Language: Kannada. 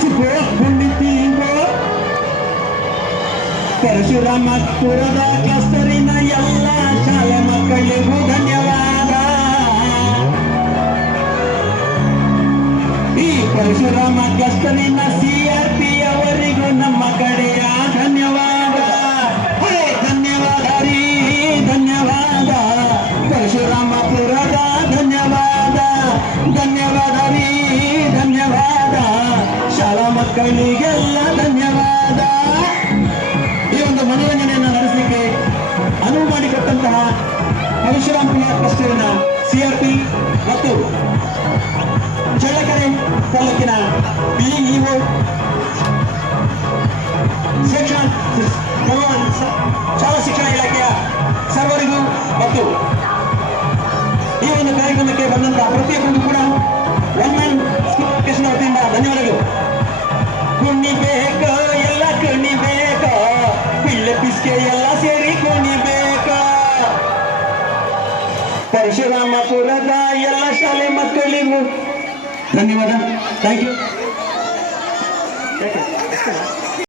ಚಿಪ್ಪು ಕುಣಿತೀವೋ ಪರಶುರಾಮಪುರದ ಕ್ಲಸ್ಟರಿನ ಎಲ್ಲ ಶಾಲೆ ಮಕ್ಕಳಿಗೂ ಧನ್ಯವಾದ. ಈ ಪರಶುರಾಮ ಕ್ಲಸ್ಟರಿನ ಸಿ ಆರ್ ಪಿ ಅವರಿಗೂ ನಮ್ಮ ಕಡೆಯ ಮಕ್ಕಳಿಗೆಲ್ಲ ಧನ್ಯವಾದ. ಈ ಒಂದು ಮನೋರಂಜನೆಯನ್ನು ನಡೆಸಲಿಕ್ಕೆ ಅನುವು ಮಾಡಿಕೊಟ್ಟಂತಹ ಪರಶುರಾಮ್ ಪ್ರಿಯ ಟ್ರಸ್ಟಿನ ಸಿಆರ್ಪಿ ಮತ್ತು ಚಳ್ಳಕೆರೆ ತಾಲೂಕಿನ ಬಿಇಒ ಶಿಕ್ಷಣ ಶಾಲಾ ಶಿಕ್ಷಣ ಇಲಾಖೆಯ ಸರ್ವರಿಗೂ ಮತ್ತು ಈ ಒಂದು ಕಾರ್ಯಕ್ರಮಕ್ಕೆ ಬಂದಂತಹ ಪ್ರತಿಯೊಬ್ಬರಿಗೂ ಪಿಳ್ಳೆ ಪಿಸ್ಕೆ ಎಲ್ಲ ಸೇರಿ ಕುಣಿಬೇಕ ಪರಶುರಾಮಪುರದ ಎಲ್ಲ ಶಾಲೆ ಮಕ್ಕಳಿಗೂ ಧನ್ಯವಾದ ಥ್ಯಾಂಕ್ ಯು